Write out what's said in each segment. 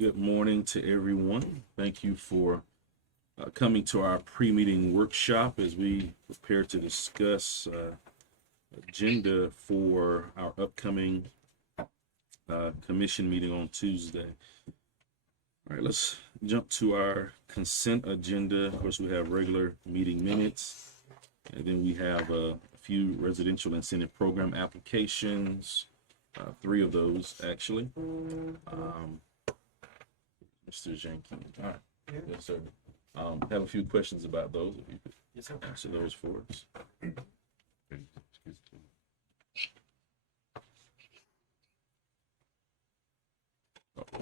Good morning to everyone. Thank you for coming to our pre-meeting workshop as we prepare to discuss agenda for our upcoming commission meeting on Tuesday. All right, let's jump to our consent agenda. Of course, we have regular meeting minutes, and then we have a few residential incentive program applications, 3 of those actually. Mr. Jenkins. All right. Yes, sir. Have a few questions about those, if you could answer those for us.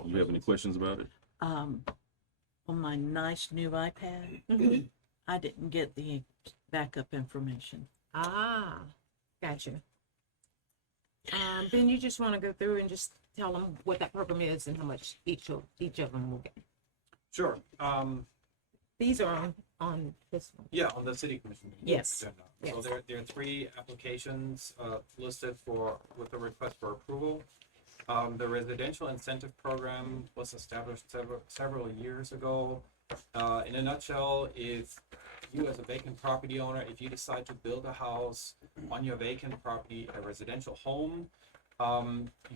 You have any questions about it? On my nice new iPad, I didn't get the backup information. Ah, gotcha. Then you just want to go through and just tell them what that program is and how much each of them will get. Sure. These are on this one. Yeah, on the city commission. Yes. Agenda. Yes. So there are 3 applications listed with the request for approval. The residential incentive program was established several years ago. In a nutshell, if you as a vacant property owner, if you decide to build a house on your vacant property, a residential home,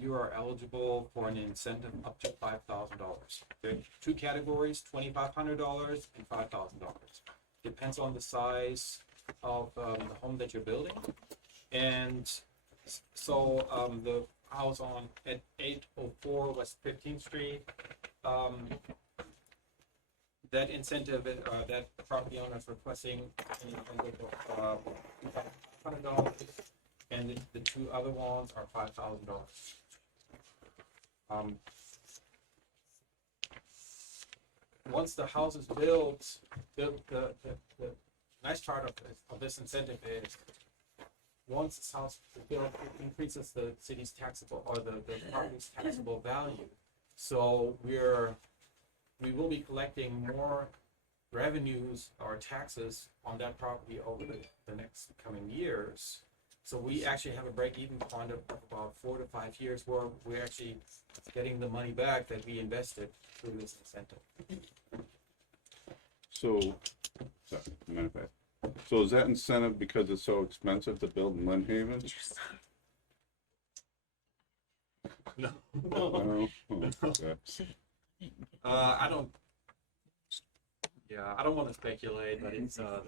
you are eligible for an incentive up to $5,000. There are 2 categories, $2,500 and $5,000. Depends on the size of the home that you're building. And so the house at 804 West 15th Street, that incentive, that property owner is requesting $2,500, and the 2 other ones are $5,000. Once the house is built, the nice part of this incentive is once this house is built, it increases the city's taxable or the property's taxable value. So we will be collecting more revenues or taxes on that property over the next coming years. So we actually have a break-even point of about 4 to 5 years where we're actually getting the money back that we invested through this incentive. So, sorry, a minute back. So is that incentive because it's so expensive to build in Lynn Haven? No. No? Oh, okay. I don't want to speculate, but it's the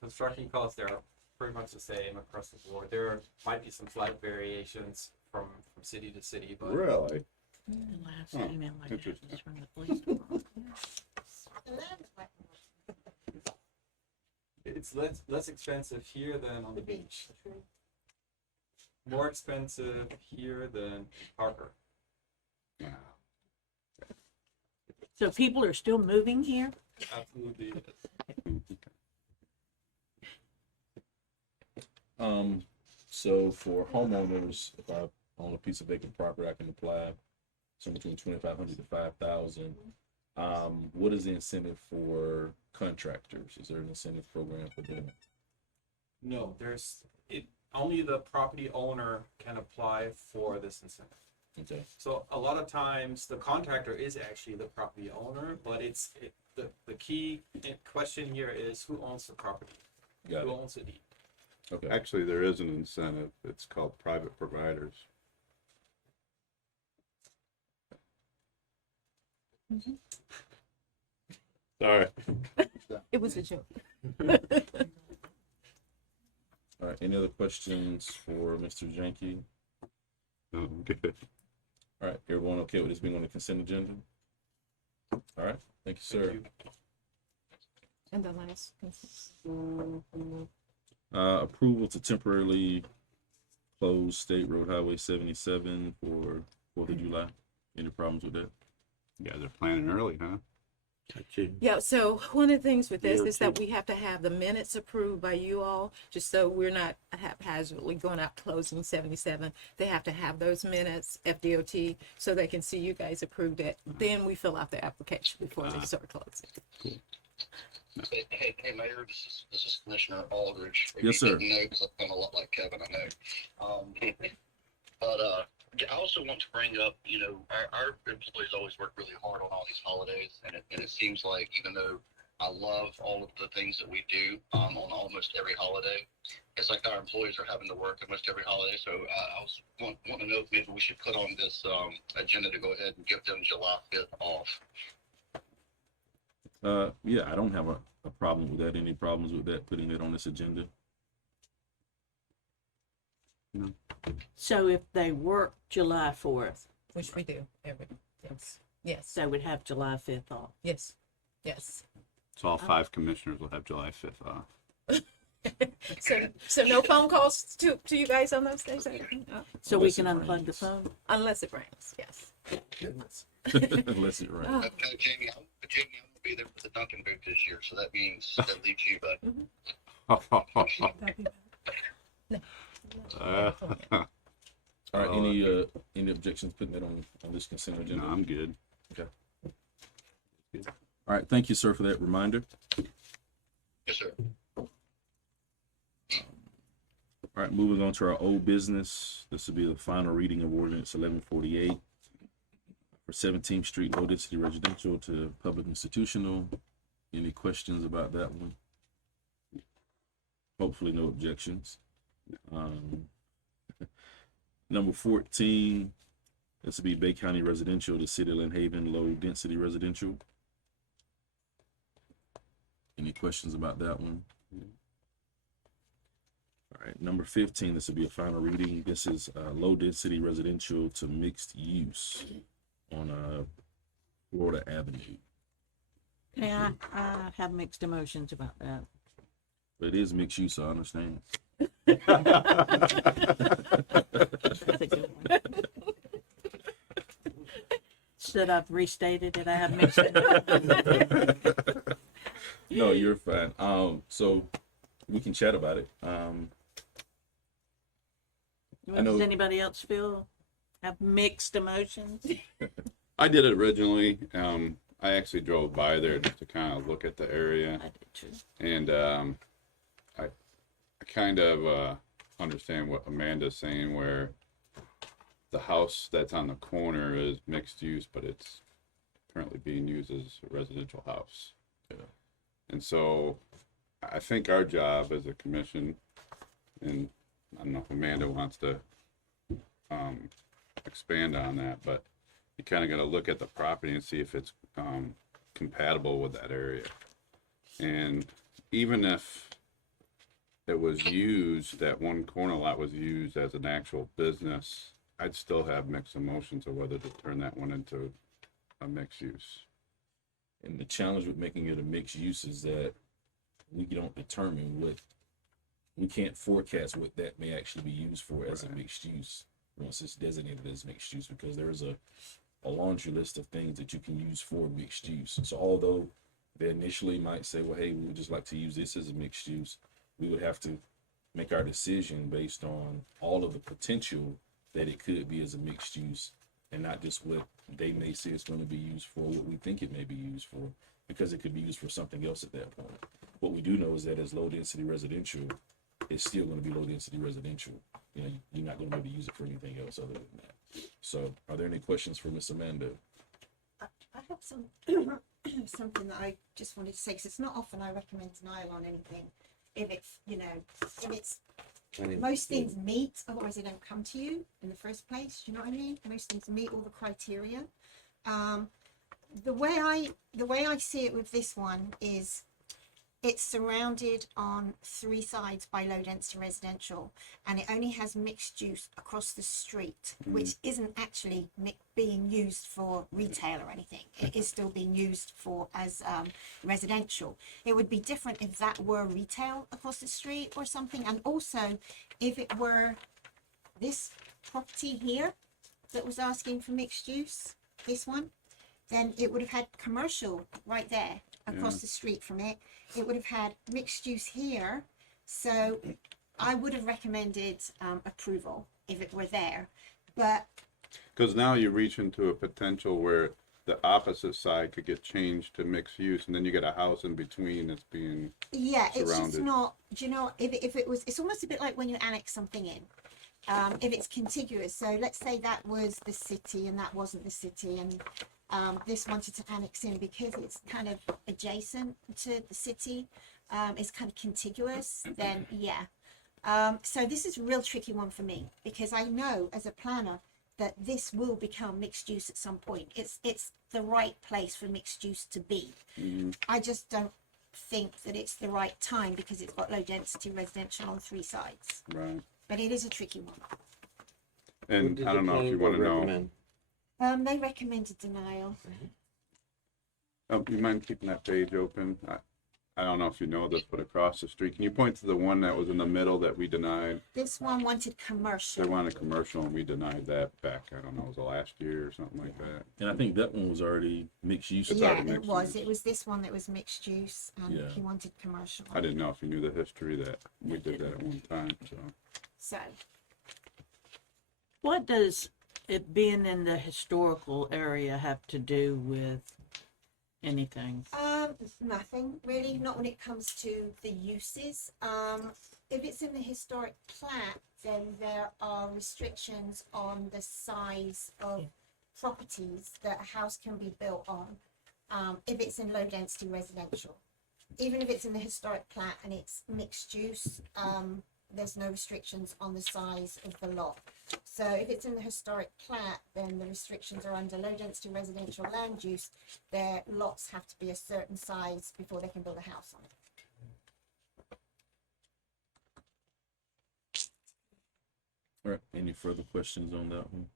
construction costs there are pretty much the same across the board. There might be some slight variations from city to city, but Really? The last Huh, email I got interesting. was from the police department. it's less expensive here than on the beach. More expensive here than Parker. So people are still moving here? Absolutely. So for homeowners, if I own a piece of vacant property, I can apply somewhere between 2,500 to 5,000. What is the incentive for contractors? Is there an incentive program for them? No, only the property owner can apply for this incentive. Okay. So a lot of times the contractor is actually the property owner, but the key question here is who owns the property? Got Who it. owns the deed? Okay. Actually, there is an incentive. It's called private providers. Sorry. It was a joke. All right. Any other questions for Mr. Janke? Oh, good. All right. Everyone okay with this being on the consent agenda? All right. Thank you, sir. Thank you. And the last. Approval to temporarily close State Road Highway 77 for 4th of July. Any problems with that? You guys are planning early, huh? Yeah, so one of the things with this is that we have to have the minutes approved by you all, just so we're not haphazardly going out closing 77. They have to have those minutes, FDOT, so they can see you guys approved it. Then we fill out the application before they start closing. Hey, Mayor, this is Commissioner Aldridge. Yes, sir. If you didn't know, 'cause I sound a lot like Kevin, I know. But I also want to bring up, our employees always work really hard on all these holidays, and it seems like even though I love all of the things that we do on almost every holiday, it's like our employees are having to work almost every holiday. So I was want to know if maybe we should put on this agenda to go ahead and give them July 5th off. Yeah, I don't have a problem with that. Any problems with that, putting it on this agenda? So if they work July 4th, Which we do yes, they would have July 5th off. yes. So all 5 commissioners will have July 5th off. So no phone calls to you guys on those days? So we Unless can it unplug the rains. phone. Unless it rains, yes. Unless it rains. Oh. Jamie, I'm going to be there for the Duncan booth this year, so that means that leaves you, but All right, any objections putting that on this consent No, agenda? I'm good. All right, thank you, sir, for that reminder. yes, sir. All right, moving on to our old business. This will be the final reading of ordinance 1148 for 17th Street low density residential to public institutional. Any questions about that one? Hopefully no objections. Number 14, this will be Bay County residential to City of Lynn Haven low density residential. Any questions about that one? All right, number 15, this will be a final reading. This is low density residential to mixed use on Florida Avenue. Yeah, I have mixed emotions about that. But it is mixed use, I understand. That's a good one. Should I've restated it? I have mixed emotions. No, you're fine. So we can chat about it. I know- Does anybody else have mixed emotions? I did it originally. I actually drove by there just to kind of look at the area, I did too. and I kind of understand what Amanda's saying, where the house that's on the corner is mixed use, but it's currently being used as a residential house. Yeah. And so I think our job as a commission, and I don't know if Amanda wants to expand on that, but you kind of got to look at the property and see if it's compatible with that area. And even if it was used, that one corner lot was used as an actual business, I'd still have mixed emotions of whether to turn that one into a mixed use. And the challenge with making it a mixed use is that we don't determine we can't forecast what that may actually be used for as a mixed use once it's designated as mixed use, because there is a laundry list of things that you can use for mixed use. So although they initially might say, well, hey, we would just like to use this as a mixed use, we would have to make our decision based on all of the potential that it could be as a mixed use, and not just what they may say it's going to be used for, what we think it may be used for, because it could be used for something else at that point. What we do know is that as low density residential, it's still going to be low density residential. You know, you're not going to maybe use it for anything else other than that. So are there any questions for Miss Amanda? I have some something that I just wanted to say, because it's not often I recommend denial on anything. If it's, if it's most things meet, otherwise they don't come to you in the first place. Do you know what I mean? Most things meet all the criteria. The way I see it with this one is it's surrounded on 3 sides by low density residential, and it only has mixed use across the street, which isn't actually being used for retail or anything. It is still being used for as residential. It would be different if that were retail across the street or something, and also if it were this property here that was asking for mixed use, this one, then it would have had commercial right there across the street from it. It would have had mixed use here. So I would have recommended approval if it were there. But Because now you reach into a potential where the opposite side could get changed to mixed use, and then you get a house in between that's being yeah, it's just surrounded. not, do you know, if it was, it's almost a bit like when you annex something in. if it's contiguous, so let's say that was the city and that wasn't the city, and this wanted to annex in because it's kind of adjacent to the city, it's kind of contiguous, then yeah. So this is a real tricky one for me because I know as a planner that this will become mixed use at some point. It's the right place for mixed use to be. I just don't think that it's the right time because it's got low density residential on 3 sides. Right. But it is a tricky one. And I don't know if you want to know. They recommended denial. You mind keeping that page open? I don't know if you know this, but across the street, can you point to the one that was in the middle that we denied? This one wanted commercial. They wanted commercial and we denied that back, I don't know, it was the last year or something like that. And I think that one was already mixed use. It's Yeah, already it mixed was. use. It was this one that was mixed use, and Yeah. he wanted commercial. I didn't know if you knew the history that we did that at one time, so. So, What does it being in the historical area have to do with anything? nothing really. Not when it comes to the uses. If it's in the historic plat, then there are restrictions on the size of properties that a house can be built on. If it's in low density residential, even if it's in the historic plat and it's mixed use, there's no restrictions on the size of the lot. So if it's in the historic plat, then the restrictions are under low density residential land use. Their lots have to be a certain size before they can build a house on it. All right, any further questions on that one?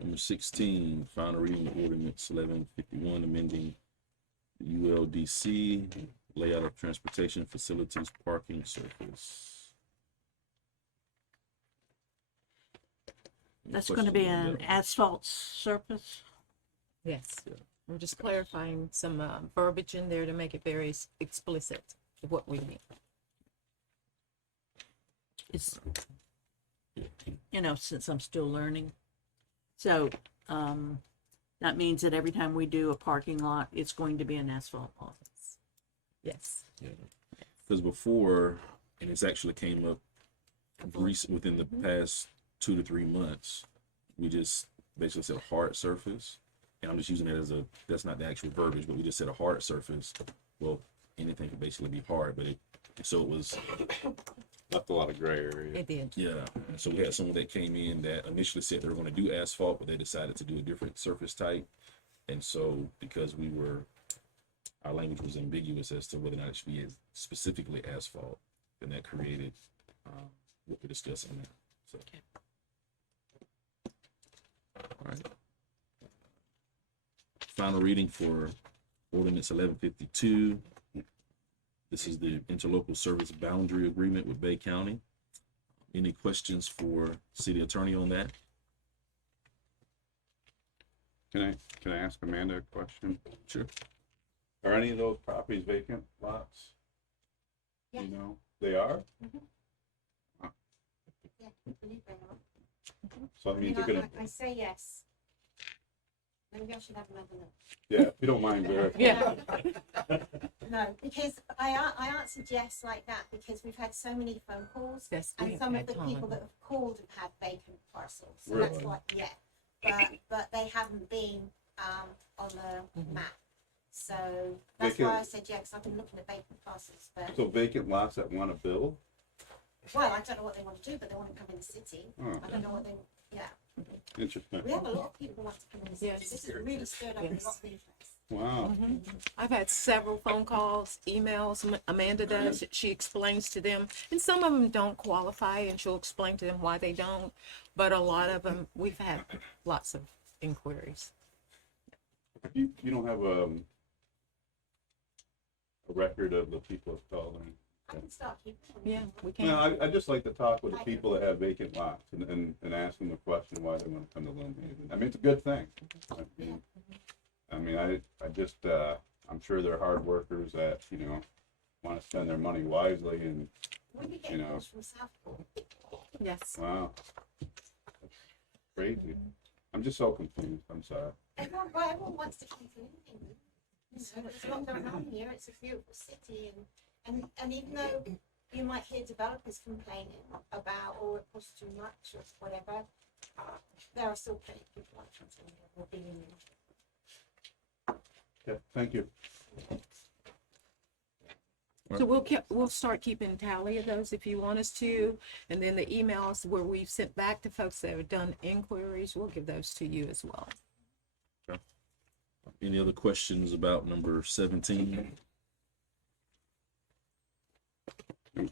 Number 16, final reading of ordinance 1151, amending ULDC, layout of transportation facilities, parking surface. Any That's going to be questions on an that one? asphalt surface? Yes. I'm just clarifying some verbiage in there to make it very explicit of what we mean. It's, since I'm still learning. So, that means that every time we do a parking lot, it's going to be an asphalt lot. Yes. Because before, and it's actually came up within the past 2 to 3 months, we just basically said hard surface. And I'm just using it as that's not the actual verbiage, but we just said a hard surface. Well, anything can basically be hard, but it was, Left a lot of gray area. It did. yeah. And so we had someone that came in that initially said they were going to do asphalt, but they decided to do a different surface type. And so because our language was ambiguous as to whether or not it should be specifically asphalt, then that created what we're discussing now. So. All right. Final reading for ordinance 1152. This is the interlocal service boundary agreement with Bay County. Any questions for city attorney on that? Can I ask Amanda a question? Sure. Are any of those properties vacant lots? Yeah. You know, they are? Yeah, I believe they are. So that means they're gonna, I say yes. Maybe I should have another look. yeah, if you don't mind, Vera. Yeah. No, because I answered yes like that because we've had so many phone calls, Yes. and some of the people that have called have had vacant parcels. So that's Really? what, but they haven't been on the map. So that's why I Vacant- said yes. I've been looking at vacant parcels, but So vacant lots that want to build? well, I don't know what they want to do, but they want to come in the city. Oh, I don't know what they. Yeah, interesting. we have a lot of people who want to come in the city. Yes. This has really stirred up a Yes. lot of interest. Wow. I've had several phone calls, emails. Amanda does. She explains to them, and some of them don't qualify, and she'll explain to them why they don't. But a lot of them, we've had lots of inquiries. You don't have a record of the people that called in? I can start keeping. Yeah, we can. No, I just like to talk with the people that have vacant lots and ask them the question why they want to come to Lynn. I mean, it's a good thing. I mean, I just, I'm sure they're hard workers that, want to spend their money wisely and, We get You know. calls from Southport. Yes. wow. That's crazy. I'm just so confused. I'm sorry. Everyone wants to come to England. You know, there's a lot going on here. It's a beautiful city, and even though you might hear developers complaining about, oh, it costs too much or whatever, there are still plenty of people like Chantilly who will be in there. Okay, thank you. So we'll start keeping tally of those if you want us to, and then the emails where we've sent back to folks that have done inquiries, we'll give those to you as well. Any other questions about number 17? All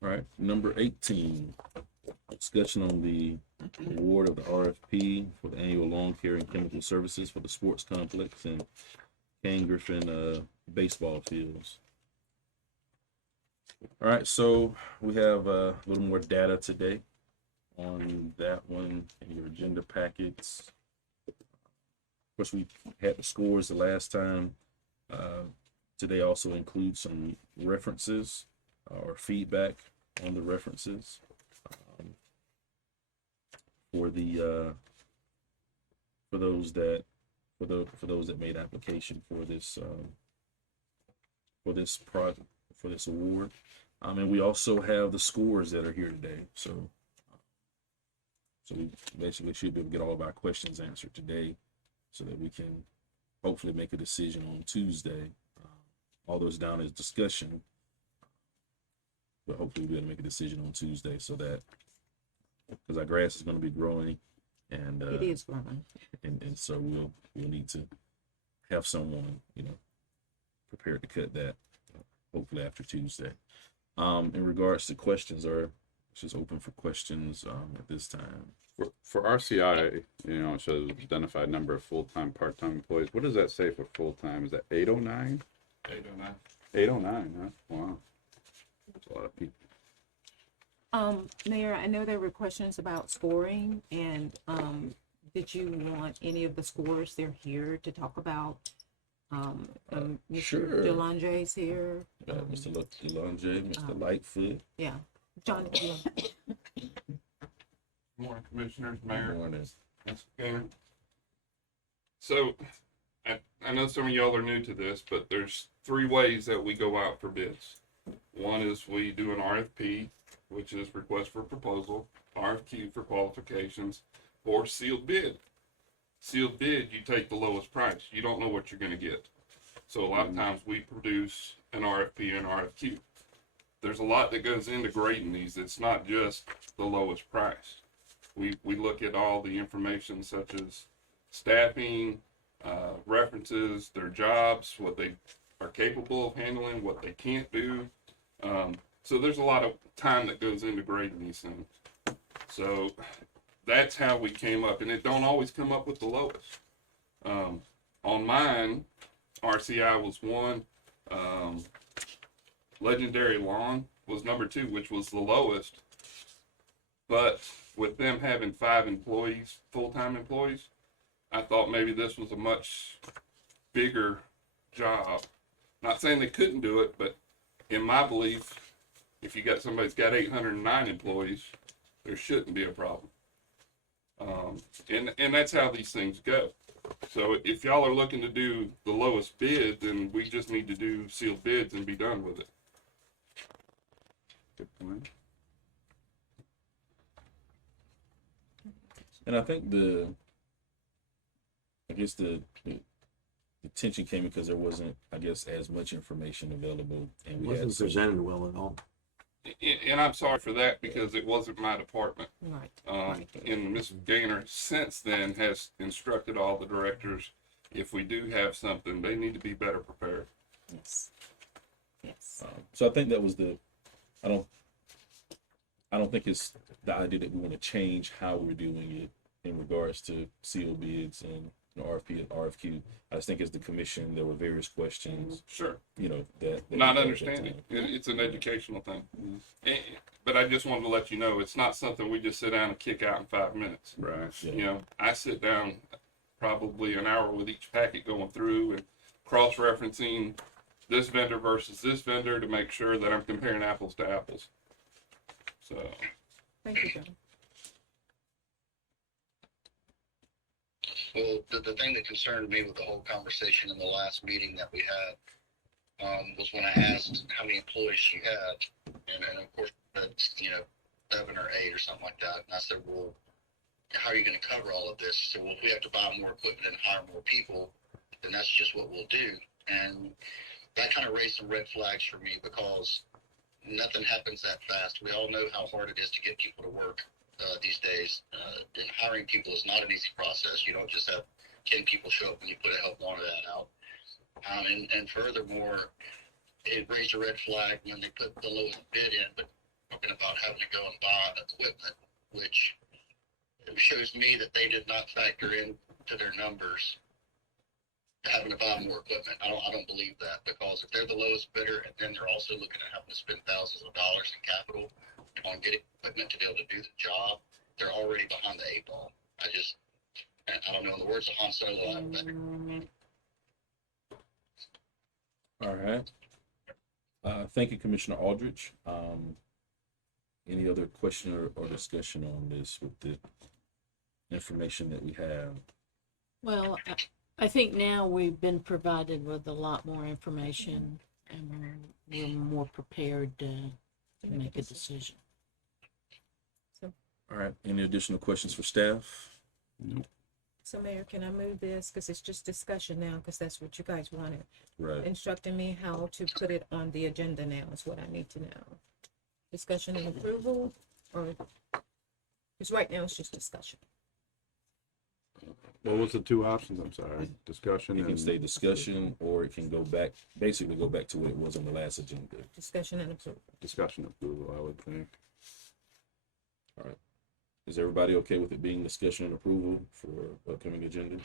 right, number 18, discussion on the award of the RFP for the annual lawn care and chemical services for the sports complex and Kane Griffin baseball fields. All right, so we have a little more data today on that one in your agenda packets. Of course, we had the scores the last time. Today also includes some references or feedback on the references for the for those that made application for this project, for this award. And we also have the scores that are here today. So we basically should be able to get all of our questions answered today so that we can hopefully make a decision on Tuesday. All those down as discussion, but hopefully we'll be able to make a decision on Tuesday so that, because our grass is going to be growing and It is growing. and so we'll need to have someone, prepared to cut that hopefully after Tuesday. In regards to questions, it's just open for questions at this time. For RCI, it shows identified number of full-time, part-time employees. What does that say for full-time? Is that 809? 809. 809, huh? Wow. That's a lot of people. Mayor, I know there were questions about scoring, and did you want any of the scores? They're here to talk about. Mr. Sure. DeLonge's here. Mr. DeLonge, Mr. Lightfoot. Yeah, John. Yeah. Morning, Commissioners, Mayor. Morning. Mr. Gainer. So, I know some of y'all are new to this, but there's 3 ways that we go out for bids. One is we do an RFP, which is request for proposal, RFQ for qualifications, or sealed bid. Sealed bid, you take the lowest price. You don't know what you're going to get. So a lot of times we produce an RFP and RFQ. There's a lot that goes into grading these. It's not just the lowest price. We look at all the information such as staffing, references, their jobs, what they are capable of handling, what they can't do. So there's a lot of time that goes into grading these things. So that's how we came up, and it don't always come up with the lowest. On mine, RCI was 1. Legendary Lawn was number 2, which was the lowest. But with them having 5 employees, full-time employees, I thought maybe this was a much bigger job. Not saying they couldn't do it, but in my belief, if you got somebody that's got 809 employees, there shouldn't be a problem. And that's how these things go. So if y'all are looking to do the lowest bid, then we just need to do sealed bids and be done with it. Good point. And I think the tension came because there wasn't, as much information available, and we Wasn't presented well at all. And I'm sorry for that because it wasn't my department. Right. And Ms. Gaynor since then has instructed all the directors, if we do have something, they need to be better prepared. Yes. Yes. So I think that was I don't think it's the idea that we want to change how we're doing it in regards to seal bids and RFP and RFQ. I just think as the commission, there were various questions, Sure. that Not understanding. It's an educational thing. But I just wanted to let you know, it's not something we just sit down and kick out in 5 minutes. Right. Yeah. I sit down probably an hour with each packet going through and cross-referencing this vendor versus this vendor to make sure that I'm comparing apples to apples. So, Thank you, John. Well, the thing that concerned me with the whole conversation in the last meeting that we had was when I asked how many employees she had, and of course, you know, 7 or 8 or something like that. And I said, well, how are you going to cover all of this? She said, well, if we have to buy more equipment and hire more people, then that's just what we'll do. And that kind of raised some red flags for me because nothing happens that fast. We all know how hard it is to get people to work these days. And hiring people is not an easy process. You don't just have 10 people show up and you put a help wanted ad out. And furthermore, it raised a red flag when they put the lowest bid in, but talking about having to go and buy equipment, which shows me that they did not factor into their numbers having to buy more equipment. I don't believe that, because if they're the lowest bidder and then they're also looking at having to spend thousands of dollars in capital on getting equipment to be able to do the job, they're already behind the 8 ball. I don't know, in the words of Han Solo, I have better. All right. Thank you, Commissioner Aldridge. Any other question or discussion on this with the information that we have? Well, I think now we've been provided with a lot more information and we're more prepared to make a decision. All right. Any additional questions for staff? So Mayor, can I move this? Because it's just discussion now, because that's what you guys wanted. Right. Instructing me how to put it on the agenda now is what I need to know. Discussion and approval, or, because right now it's just discussion. What was the 2 options? I'm sorry. Discussion It can and stay discussion, or it can go back, basically go back to what it was on the last agenda. Discussion and approval. discussion approval, I would think. All right. Is everybody okay with it being discussion and approval for upcoming agenda?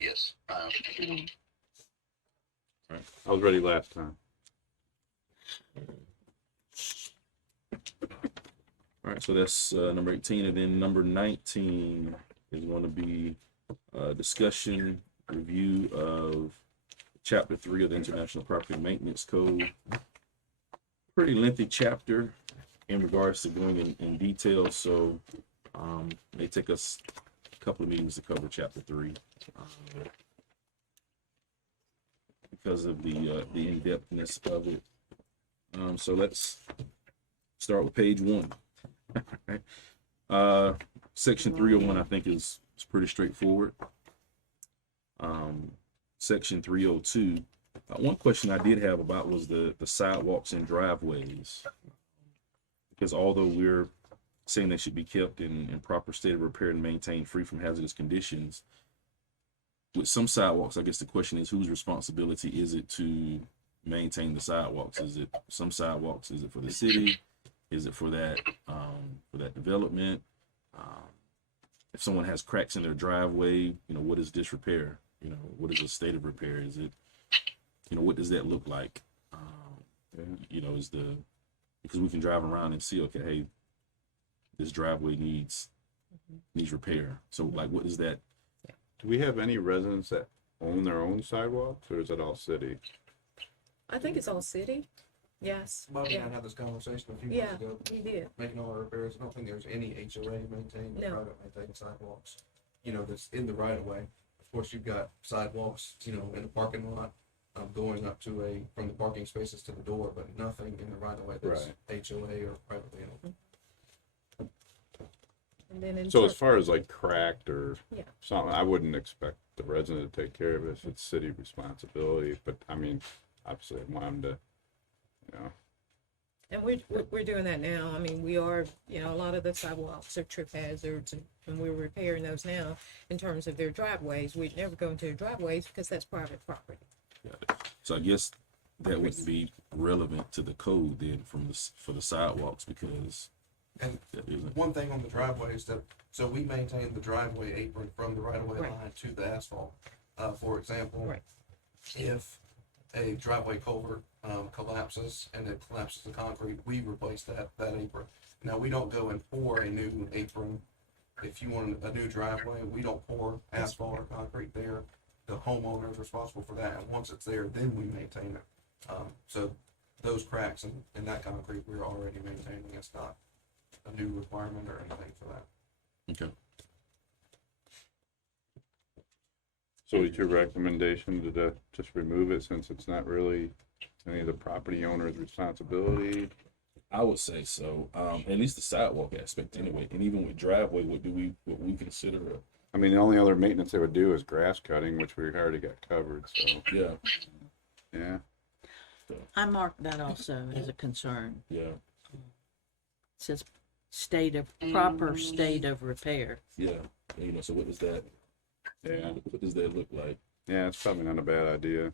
Yes. I was ready last time. All right, so that's number 18, and then number 19 is going to be discussion, review of Chapter 3 of the International Property Maintenance Code. Pretty lengthy chapter in regards to going in detail, so may take us a couple of meetings to cover Chapter 3 because of the in-depthness of it. So let's start with page 1. Section 301, I think, is pretty straightforward. Section 302, one question I did have about was the sidewalks and driveways, because although we're saying they should be kept in proper state of repair and maintained free from hazardous conditions, with some sidewalks, I guess the question is, whose responsibility is it to maintain the sidewalks? Is it some sidewalks? Is it for the city? Is it for that development? If someone has cracks in their driveway, what is disrepair? What is the state of repair? Is it, what does that look like? Because we can drive around and see, okay, hey, this driveway needs repair. So like, what is that? Do we have any residents that own their own sidewalks, or is it all city? I think it's all city. Yes. Bobby Yeah. and I had this conversation a few Yeah, months ago, we did. making all the repairs. I don't think there's any HOA maintained, No. private maintained sidewalks, that's in the right of way. Of course, you've got sidewalks, in the parking lot, going up from the parking spaces to the door, but nothing in the right of way that's HOA or privately owned. And then in So as far as like cracked or Yeah. something, I wouldn't expect the resident to take care of it if it's city responsibility, but I mean, obviously I want them to, And we're doing that now. I mean, we are, a lot of the sidewalks are trip hazards, and we're repairing those now in terms of their driveways. We'd never go into their driveways because that's private property. So I guess that would be relevant to the code then for the sidewalks, because And that isn't. one thing on the driveways so we maintain the driveway apron from the right of way Right. line to the asphalt. For example, Right. if a driveway culvert collapses and it collapses the concrete, we replace that apron. Now, we don't go and pour a new apron. If you want a new driveway, we don't pour asphalt or concrete there. The homeowner is responsible for that, and once it's there, then we maintain it. So those cracks in that concrete, we're already maintaining. It's not a new requirement or anything for that. Okay. So is your recommendation to just remove it since it's not really any of the property owner's responsibility? I would say so. At least the sidewalk aspect anyway. And even with driveway, what we consider I mean, the only other maintenance they would do is grass cutting, which we already got covered, so, yeah, yeah. I marked that also as a concern. yeah, It says proper state of repair. yeah. And, so what does that Yeah, look like? yeah, it's probably not a bad idea.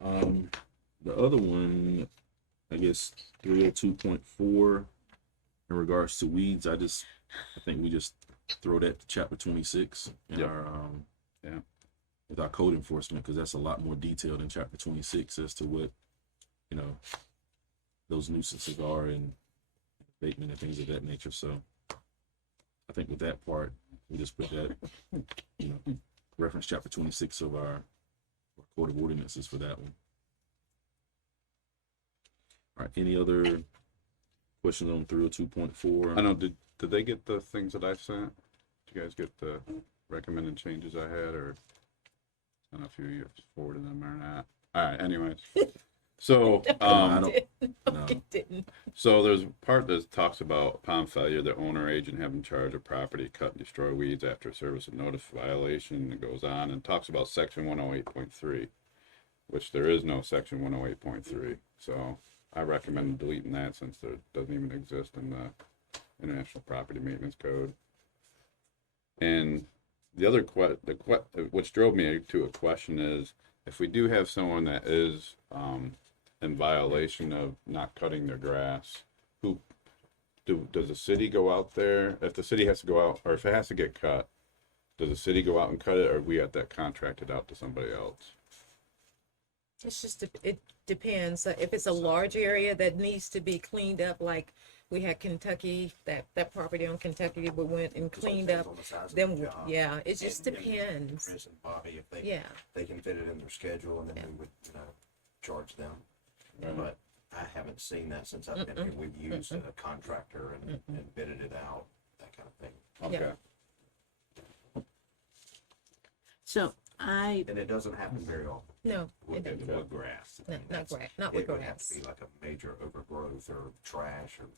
The other one, I guess 302.4 in regards to weeds, I think we just throw that to chapter 26 in Yep. our Yeah. with our code enforcement, because that's a lot more detailed in chapter 26 as to what those nuisances are and abatement and things of that nature. So I think with that part, we just put that reference chapter 26 of our code of ordinances for that one. All right, any other questions on 302.4? I know, did they get the things that I sent? Did you guys get the recommended changes I had, or I don't know if you forwarded them or not? All right, anyways. So, I don't. No, it didn't. so there's a part that talks about upon failure, the owner or agent having charge of property, cut and destroy weeds after service of notice violation. It goes on and talks about section 108.3, which there is no section 108.3. So I recommend deleting that since it doesn't even exist in the International Property Maintenance Code. And the other which drove me to a question is, if we do have someone that is in violation of not cutting their grass, does the city go out there? If the city has to go out, or if it has to get cut, does the city go out and cut it, or we have that contracted out to somebody else? It's just, it depends. If it's a large area that needs to be cleaned up, like we had Kentucky, that property on Kentucky, we went and cleaned up. Then, yeah, it just depends. Chris and Bobby, if they, Yeah, they can fit it in their schedule, and then we would, charge them. Right. But I haven't seen that since I've been here. We've used a contractor and bidded it out, that kind of thing. Okay. So And it doesn't happen very often no, with, it doesn't. with grass. I mean, Not that's- not with It would have grass. to be like a major overgrowth or trash, or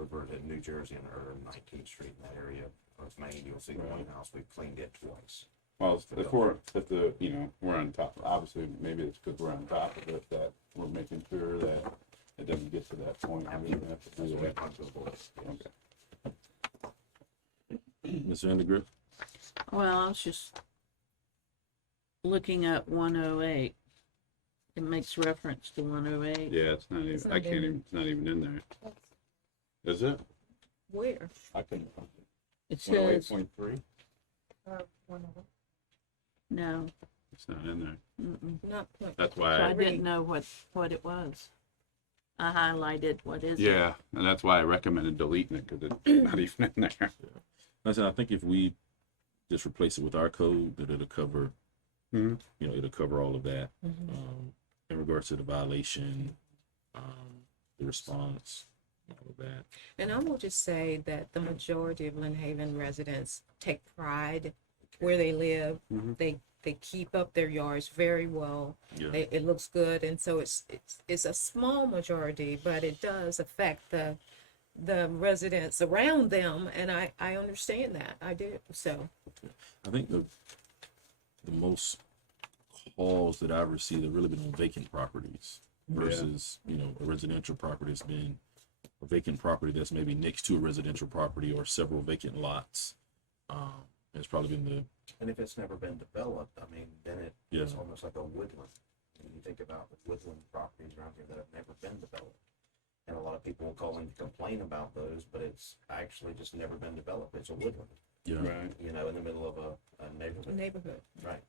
over in New Jersey or 19th Street in that area of Maine, you'll see one house, we've cleaned it twice. Well, if we're on top, obviously, maybe it's because we're on top of it, that we're making sure that it doesn't get to that point. We don't have to That's do the way that. it runs with the boys. Okay. Mr. Vandergrift? well, I was just looking at 108. It makes reference to 108. Yeah, it's not even, It's I not can't in- even, it's not even in there. Is it? Where? I couldn't. It 108.3? says no. It's not in there. Mm-mm. Not point. That's So why I didn't know what it was. I highlighted what is it. Yeah, and that's why I recommended deleting it, because it's not even in there. I said, I think if we just replace it with our code, that it'll cover, Mhm. it'll cover all of that. Mhm. In regards to the violation, the response, all of that. And I will just say that the majority of Lynn Haven residents take pride where they live. Mhm. They keep up their yards very well. Yeah. It looks good, and so it's a small majority, but it does affect the residents around them, and I understand that. I do. So I think the most calls that I've received have really been on vacant properties versus, a residential property that's been a vacant property that's maybe next to a residential property or several vacant lots. It's probably been And if it's never been developed, I mean, then it's Yeah. almost like a woodland. When you think about the woodland properties around here that have never been developed. And a lot of people will call in to complain about those, but it's actually just never been developed. It's a woodland, Right. in the middle of a neighborhood. neighborhood. Right.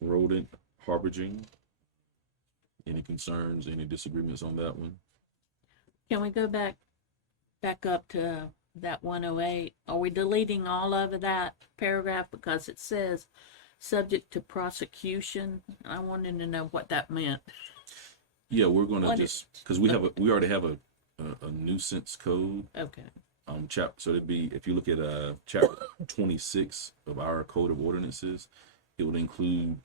rodent harboring. Any concerns, any disagreements on that one? Can we go back up to that 108? Are we deleting all of that paragraph because it says subject to prosecution? I wanted to know what that meant. Yeah, we're gonna What just, because we already have a a nuisance code. Okay. So it'd be, if you look at chapter 26 of our code of ordinances, it would include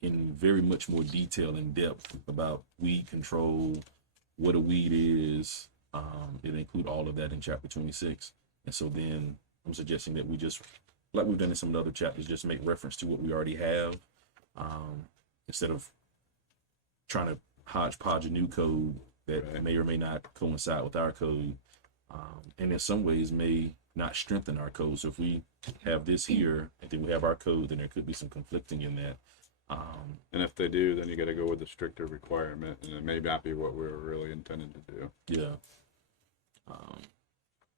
in very much more detail and depth about weed control, what a weed is. It include all of that in chapter 26. And so then I'm suggesting that we just, like we've done in some of the other chapters, just make reference to what we already have, instead of trying to hodgepodge a new code that Right. may or may not coincide with our code, and in some ways may not strengthen our code. So if we have this here and then we have our code, then there could be some conflicting in that. And if they do, then you gotta go with the stricter requirement, and it may not be what we were really intended to do. Yeah.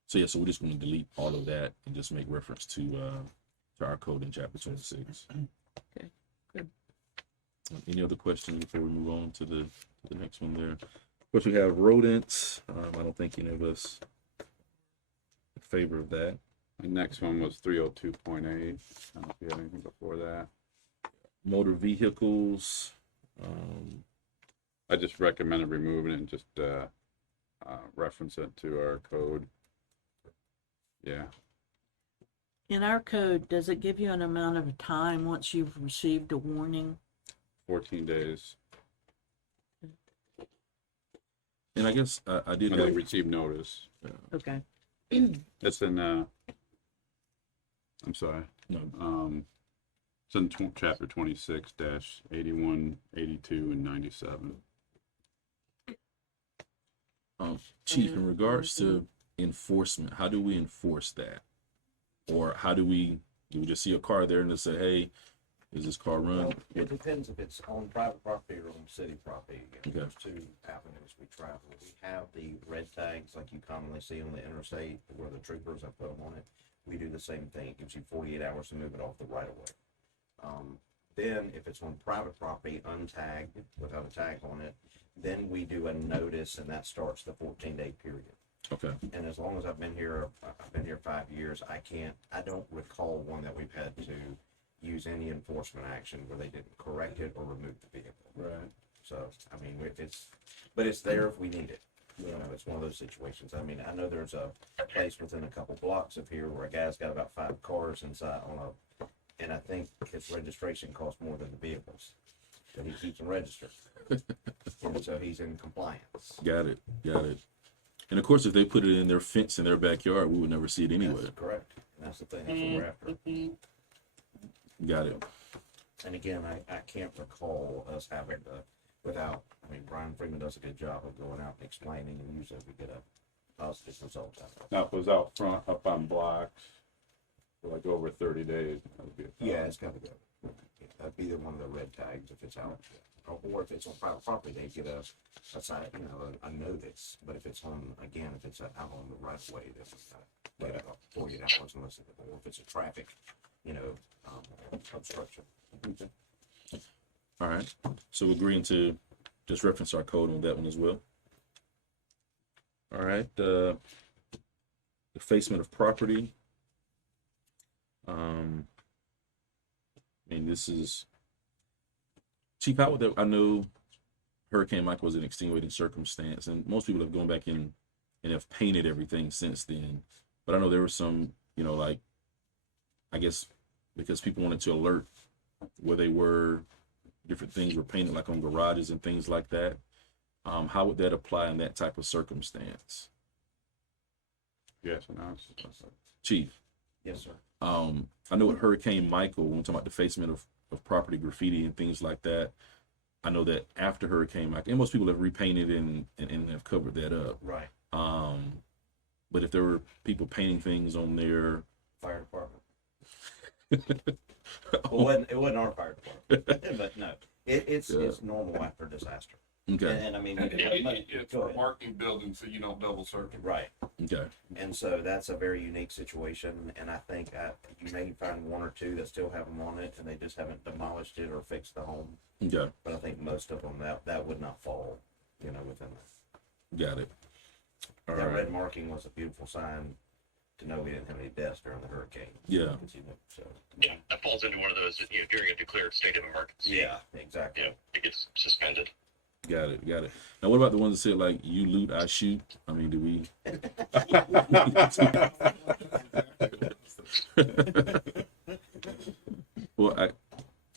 So yeah, so we're just going to delete all of that and just make reference to our code in chapter 26. Okay, good. Any other questions before we move on to the next one there? Of course, we have rodents. I don't think any of us in favor of that. The next one was 302.8. I don't know if you had anything before that. Motor vehicles. I just recommended removing it and just reference it to our code. Yeah. In our code, does it give you an amount of time once you've received a warning? 14 days. And I guess I did When they have, receive notice. Okay. It's in, I'm sorry. no, It's in chapter 26-81, 82, and 97. Chief, in regards to enforcement, how do we enforce that? Or how do we just see a car there and just say, hey, is this car run? Well, it depends if it's on private property or on city property. Again, Okay. there's two avenues we travel. We have the red tags like you commonly see on the interstate where the troopers have put them on it. We do the same thing. It gives you 48 hours to move it off the right of way. Then if it's on private property, untagged, without a tag on it, then we do a notice and that starts the 14-day period. Okay. And as long as I've been here 5 years, I don't recall one that we've had to use any enforcement action where they didn't correct it or remove the vehicle. Right. So, I mean, but it's there if we need it. You know, it's one of those situations. I mean, I know there's a place within a couple blocks of here where a guy's got about 5 cars inside and I think his registration costs more than the vehicles that he keeps them registered. And so he's in compliance. Got it. And of course, if they put it in their fence in their backyard, we would never see it anyway. That's correct. And that's the thing, that's what we're after. Got it. And again, I can't recall us having Brian Freeman does a good job of going out and explaining, and usually we get a positive result out of it. Now, if it was out front, up on blocks, for like over 30 days, that would be a Yeah, problem. it's gotta go. Yeah, that'd be one of the red tags if it's out. Or if it's on private property, they get a side, a notice. But if it's out on the right of way, then we gotta wait about 48 hours and listen to it. Or if it's a traffic, obstruction. All right. So agreeing to just reference our code on that one as well. All right. Defacement of property. This is Chief. How would that? I know Hurricane Michael was an extenuating circumstance, and most people have gone back in and have painted everything since then. But I know there were some, I guess because people wanted to alert where they were, different things were painted, like on garages and things like that. How would that apply in that type of circumstance? Yes, and I was, Chief? Yes, sir. I know with Hurricane Michael, when we're talking about defacement of property, graffiti and things like that, I know that after Hurricane Michael, and most people have repainted and have covered that up. Right. But if there were people painting things on their Fire department. Well, it wasn't our fire department, but no, it's normal after disaster. Okay. And I mean, It's go for ahead. marking buildings so you don't double circle. Right. Okay. And so that's a very unique situation, and I think you may find one or two that still have them on it, and they just haven't demolished it or fixed the home. Okay. But I think most of them that would not fall, within that. Got it. All That right. red marking was a beautiful sign to know we didn't have any deaths during the hurricane. Yeah. So Yeah, that falls into one of those, during a declared state of emergency. yeah, exactly. It gets suspended. Got it. Got it. Now, what about the ones that said like "you loot, I shoot"? I mean, do we? Well,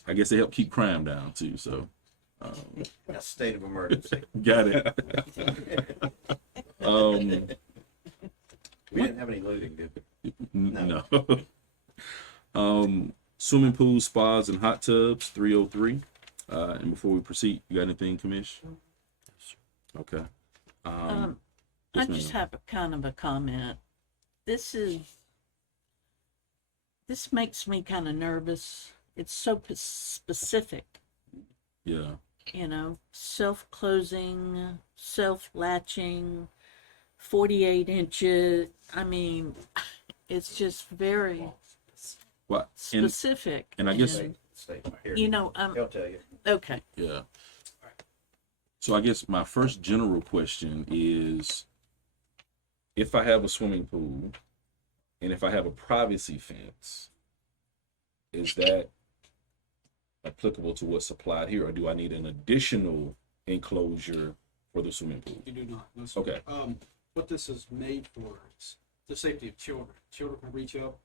I guess they help keep crime down too. So, A state of emergency. got it. We didn't have any looting, did we? No. Swimming pools, spas, and hot tubs, 303. And before we proceed, you got anything, Commish? Okay. I yes, just ma'am. have a kind of a comment. This makes me kind of nervous. It's so specific, Yeah. self-closing, self-latching, 48 inches. I mean, it's just very Well, specific. and I guess State, here. They'll tell you. okay. yeah. So I guess my first general question is, if I have a swimming pool and if I have a privacy fence, is that applicable to what's supplied here, or do I need an additional enclosure for the swimming pool? You do not. Listen, Okay. what this is made for is the safety of children. Children can reach up,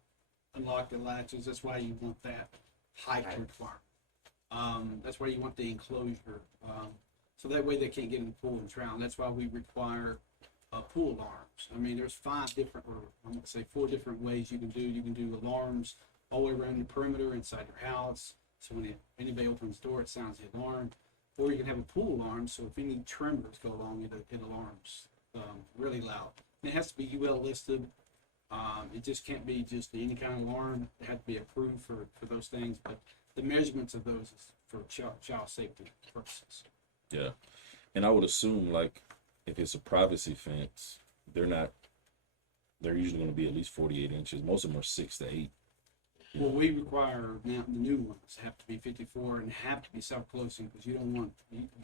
unlock the latches. That's why you want that height requirement. That's why you want the enclosure. So that way they can't get in the pool and drown. That's why we require pool alarms. I mean, there's 5 different, or I'm going to say 4 different ways you can do. You can do alarms all the way around your perimeter inside your house. So when anybody opens the door, it sounds the alarm. Or you can have a pool alarm, so if any tremors go along, it alarms really loud. And it has to be UL listed. It just can't be just any kind of alarm. It has to be approved for those things. But the measurements of those is for child safety purposes. Yeah. And I would assume, like, if it's a privacy fence, they're usually going to be at least 48 inches. Most of them are 6 to 8. Well, we require now the new ones have to be 54 and have to be self-closing because you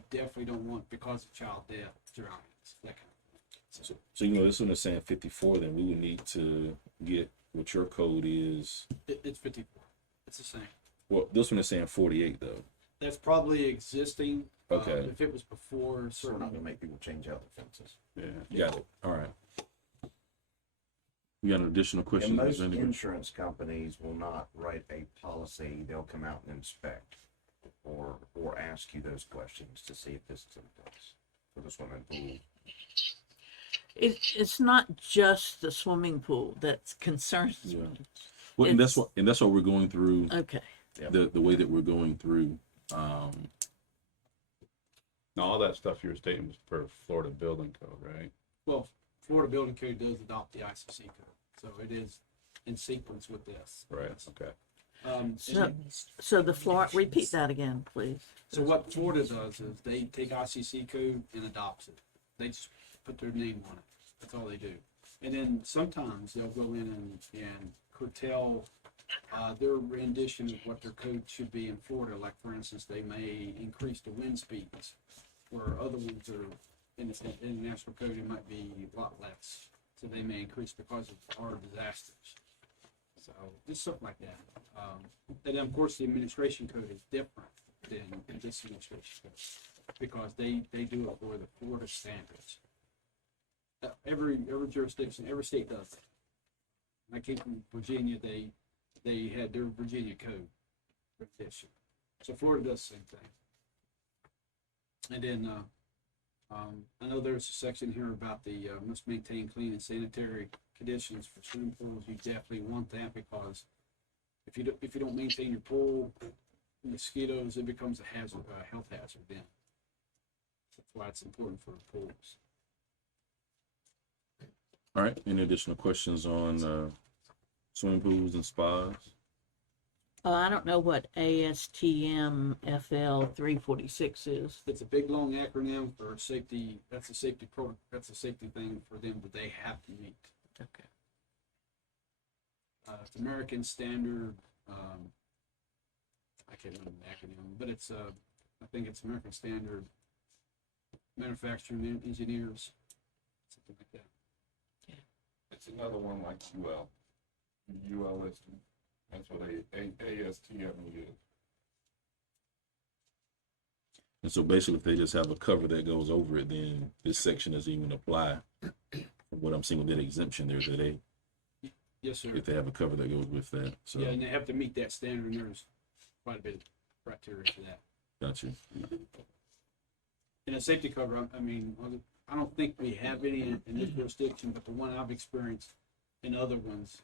definitely don't want, because of child death, drownings, that kind of thing. So this one is saying 54, then we would need to get what your code is. It's 54. It's the same. Well, this one is saying 48 though. That's probably existing. Okay. If it was before, So we're not certain. gonna make people change out the fences. Yeah. Got it. All right. You got an additional question? And most Is there any- insurance companies will not write a policy. They'll come out and inspect or ask you those questions to see if this is in place for the swimming pool. It's not just the swimming pool that concerns Yeah. me. Well, and that's what we're going through. Okay. The way that we're going through. Now, all that stuff you were stating was per Florida building code, right? Well, Florida Building Code does adopt the ICC code, so it is in sequence with this. Right, okay. So the Florida, repeat that again, please. So what Florida does is they take ICC code and adopts it. They just put their name on it. That's all they do. And then sometimes they'll go in and curtail their rendition of what their code should be in Florida. Like, for instance, they may increase the wind speeds, where other ones are in the national code, it might be a lot less. So they may increase because of our disasters. So just something like that. And then, of course, the administration code is different than this administration code because they do it for the Florida standards. Every jurisdiction, every state does it. I came from Virginia. They had their Virginia code rendition. So Florida does the same thing. And then I know there's a section here about the must maintain clean and sanitary conditions for swimming pools. You definitely want that because if you don't maintain your pool, mosquitoes, it becomes a hazard, a health hazard then. That's why it's important for pools. All right. Any additional questions on swimming pools and spas? I don't know what ASTM FL 346 is. It's a big long acronym for safety. That's a safety that's a safety thing for them that they have to meet. Okay. It's American Standard. I can't remember the acronym, but it's I think it's American Standard Manufacturing Engineers, something like that. It's another one like UL. UL is, that's what ASTM is. And so basically, if they just have a cover that goes over it, then this section doesn't even apply. From what I'm seeing with that exemption there, that they, Yes, sir. if they have a cover that goes with that, so, Yeah, and they have to meet that standard, and there's quite a bit of criteria for that. got you. And a safety cover, I mean, I don't think we have any in this jurisdiction, but the one I've experienced in other ones,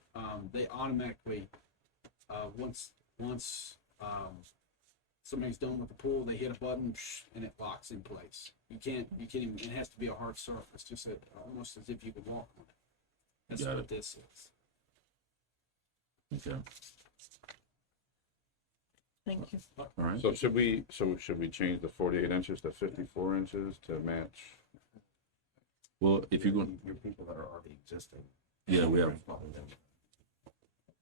they automatically, once somebody's done with the pool, they hit a button and it locks in place. You can't even, it has to be a hard surface, just almost as if you could walk on it. That's Got what it. this is. Okay, Thank you. all right. So should we change the 48 inches to 54 inches to match? Well, if you're going, Your people that are already existing. yeah, we have, Probably them.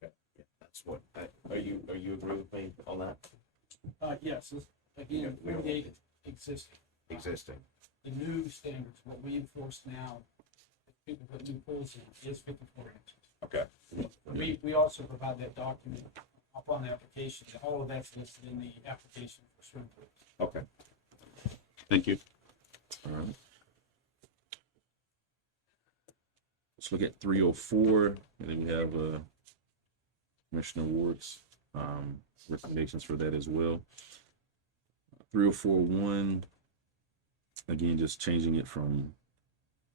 Okay, yeah, that's what, are you agree with me on that? Yes, again, Yeah, we don't- 48 existing. Existing. The new standards, what we enforce now, if people put new pools in, is 54 inches. Okay. We also provide that document upon the application, that all of that's listed in the application for swim pools. Okay. Thank you. all right. Let's look at 304, and then we have, Commissioner Ward's, recommendations for that as well. 304.1, again, just changing it from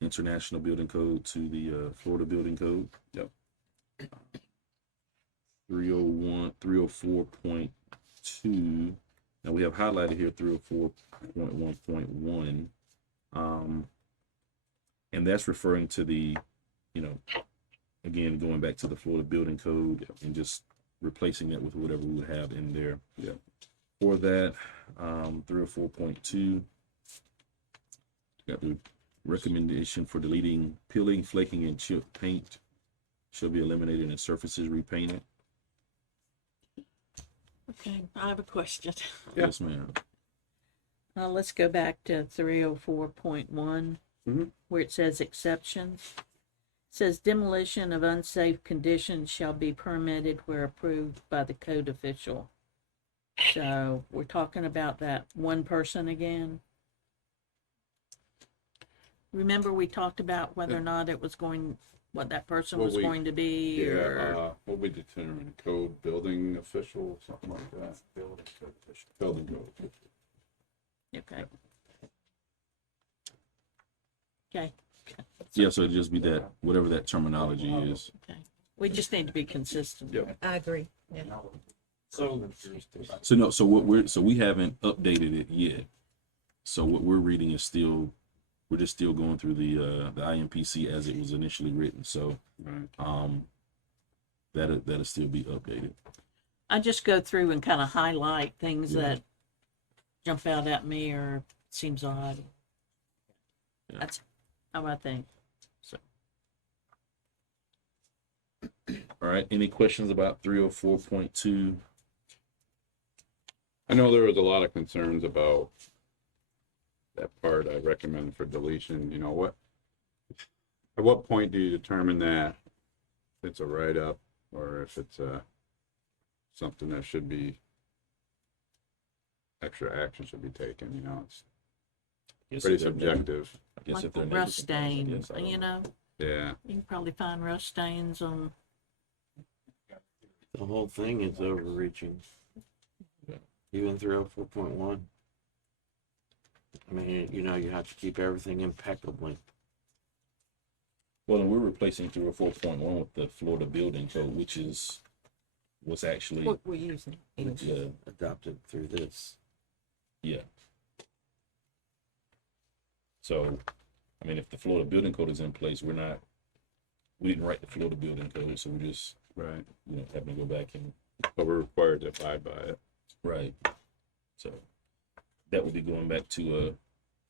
International Building Code to the Florida Building Code. Yep. 304.2. Now we have highlighted here 304.1.1. And that's referring to the, again, going back to the Florida Building Code and just replacing that with whatever we would have in there. Yeah. For that, 304.2, got the recommendation for deleting peeling, flaking, and chip paint shall be eliminated and surfaces repainted. Okay, I have a question. Yeah. Yes, ma'am. Let's go back to 304.1, Mhm. where it says exceptions. It says demolition of unsafe conditions shall be permitted where approved by the code official. So we're talking about that one person again. Remember we talked about whether or not it was what that person Well, was going to be, or Yeah, what we determine, code building official, something like that. Building code official. Building code. okay. Okay, Yeah, so it'd just be that, whatever that terminology is. okay. We just need to be consistent. Yep. I agree, yeah. So, So we haven't updated it yet. So what we're reading is still, we're just still going through the IMPC as it was initially written. So, Right. that'll still be updated. I just go through and kind of highlight things Yeah. that jump out at me or seems odd. Yeah. That's how I think. All right. Any questions about 304.2? I know there was a lot of concerns about that part I recommend for deletion. At what point do you determine that it's a write-up or if it's something that should be, extra action should be taken, it's pretty subjective. I guess Like if they're the neighbors rust and things, I stain, guess, I don't know. Yeah. You can probably find rust stains on, The whole thing is overreaching. Even 304.1. I mean, you have to keep everything impeccably. Well, and we're replacing 304.1 with the Florida Building Code, which is what's actually, What we're using. yeah, Adopted through this. yeah. So, I mean, if the Florida Building Code is in place, we didn't write the Florida Building Code, so we're just, Right. having to go back and, But we're required to abide by it. right. So, that would be going back to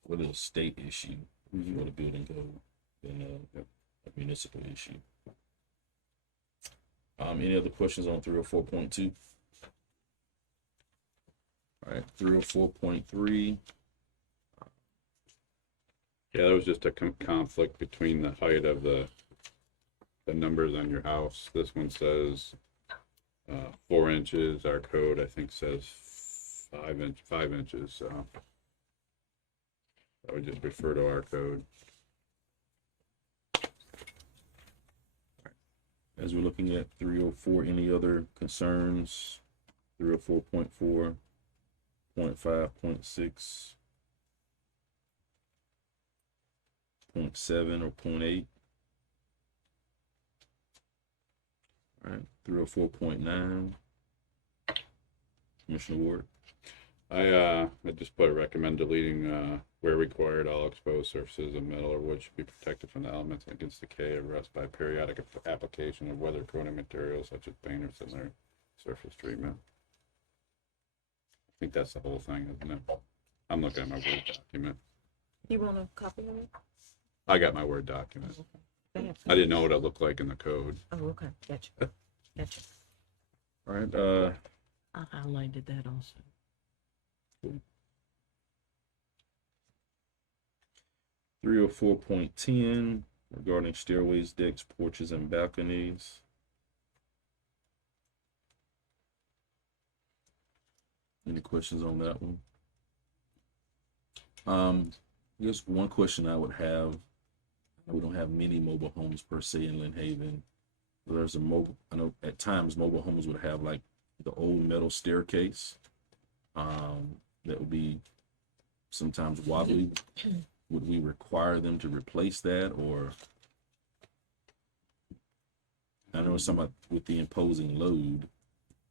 a state issue for the building code than a municipal issue. Any other questions on 304.2? All right, 304.3. Yeah, there was just a conflict between the height of the numbers on your house. This one says 4 inches. Our code, I think, says 5 inches. So I would just refer to our code. As we're looking at 304, any other concerns? 304.4, 0.5, 0.6, 0.7, or 0.8? All right, 304.9. Commissioner Ward. I just put recommend deleting, where required, all exposed surfaces of metal or wood should be protected from the elements against decay or rust by periodic application of weather coating materials such as paint or similar surface treatment. I think that's the whole thing, isn't it? I'm looking at my Word document. You want a copy of it? I got my Word document. Go ahead. I didn't know what it looked like in the code. Oh, okay, gotcha, gotcha. All right, I highlighted that also. 304.10 regarding stairways, decks, porches, and balconies. Any questions on that one? I guess one question I would have, we don't have many mobile homes per se in Lynn Haven. There's a mobile, I know at times mobile homes would have like the old metal staircase that would be sometimes wobbly. Would we require them to replace that, or I know it's something about with the imposing load,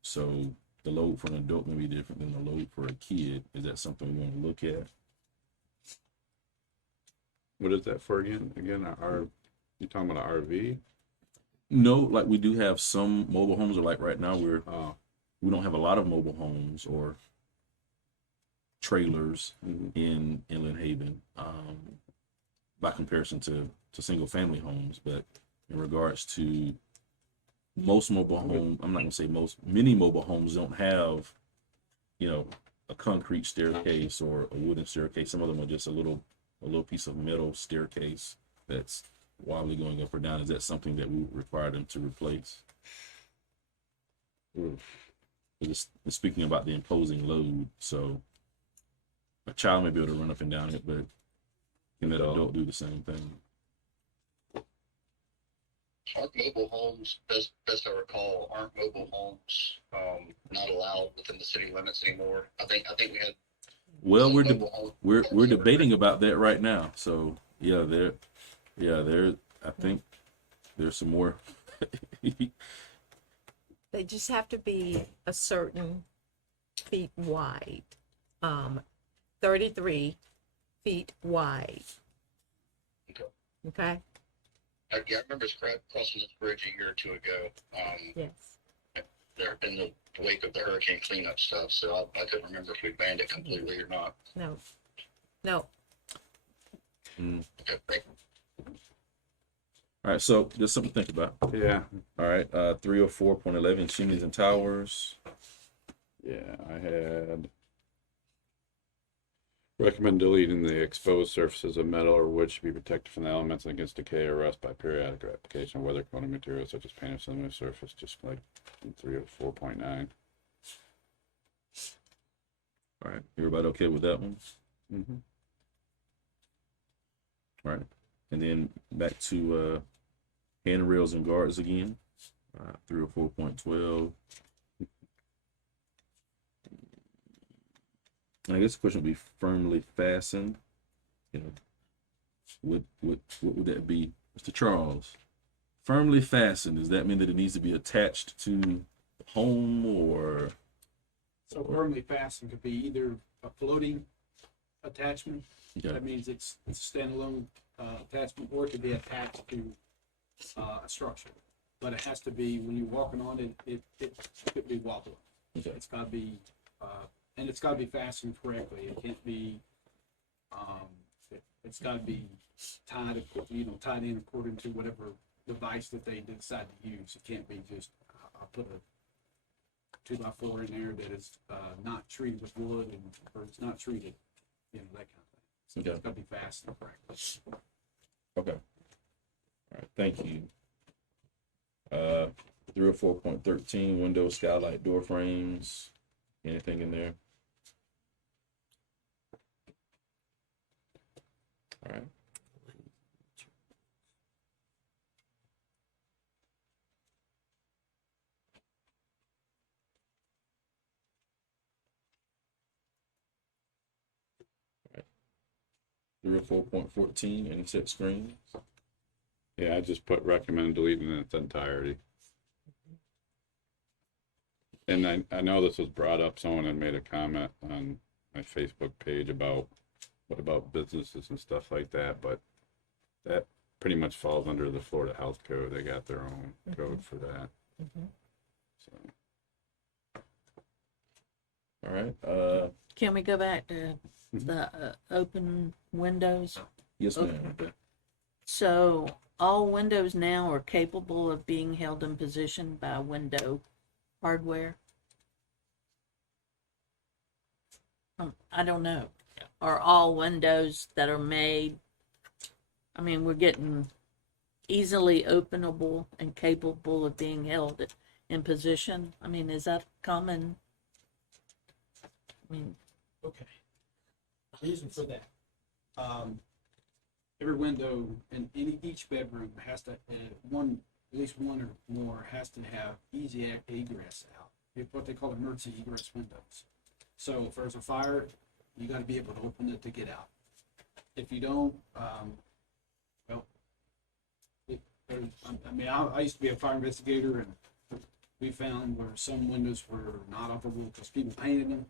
so the load for an adult may be different than the load for a kid. Is that something we want to look at? What is that for again? You talking about an RV? No, like we do have some mobile homes, or like right now Oh, we don't have a lot of mobile homes or trailers in Lynn Haven by comparison to single family homes. But in regards to most mobile home, I'm not gonna say most, many mobile homes don't have, a concrete staircase or a wooden staircase. Some of them are just a little piece of metal staircase that's wobbly going up or down. Is that something that we would require them to replace? It's speaking about the imposing load, so a child may be able to run up and down it, but can that adult do the same thing? Aren't mobile homes, best I recall, aren't mobile homes not allowed within the city limits anymore? I think we had. Well, mobile homes we're debating about that right now. So yeah, I think there's some more. They just have to be a certain feet wide, 33 feet wide. Okay. Okay? I remember crossing this bridge a year or two ago. Yes. There in the wake of the hurricane cleanup stuff, so I couldn't remember if we banned it completely or not. No. Okay, thank you. All right, so just something to think about. yeah. All right, 304.11 chimneys and towers. Yeah, I had recommend deleting the exposed surfaces of metal or wood should be protected from the elements against decay or rust by periodic application of weather coating materials such as paint or similar surface, just like in 304.9. All right, everybody okay with that one? Mm-hmm. All right, and then back to handrails and guards again. 304.12. I guess the question would be firmly fastened. What would that be, Mr. Charles? Firmly fastened, does that mean that it needs to be attached to the home, or? So firmly fastened could be either a floating attachment, Okay. that means it's a standalone attachment, or it could be attached to a structure. But it has to be, when you're walking on it, it could be wobbly. Okay. It's gotta be, and it's gotta be fastened correctly. It can't be, it's gotta be tied, tied in according to whatever device that they decide to use. It can't be just, I'll put a 2x4 in there that is not treated with wood or it's not treated, that kind of thing. So Okay. it's gotta be fastened correctly. Okay. All right, thank you. 304.13 window skylight door frames. Anything in there? All right. All right. 304.14, inset screen. Yeah, I just put recommend deleting in its entirety. And I know this was brought up, someone had made a comment on my Facebook page about what about businesses and stuff like that, but that pretty much falls under the Florida Health Code. They got their own code for that. So. All right. Can we go back to the open windows? Yes, ma'am. So all windows now are capable of being held in position by window hardware? I don't know. Are all windows that are made, I mean, we're getting easily openable and capable of being held in position? I mean, is that common? I mean, Okay. Reason for that. Every window in each bedroom has to, at least one or more has to have easy egress out. It's what they call emergency egress windows. So if there's a fire, you gotta be able to open it to get out. If you don't, I used to be a fire investigator, and we found where some windows were not operable because people painted them.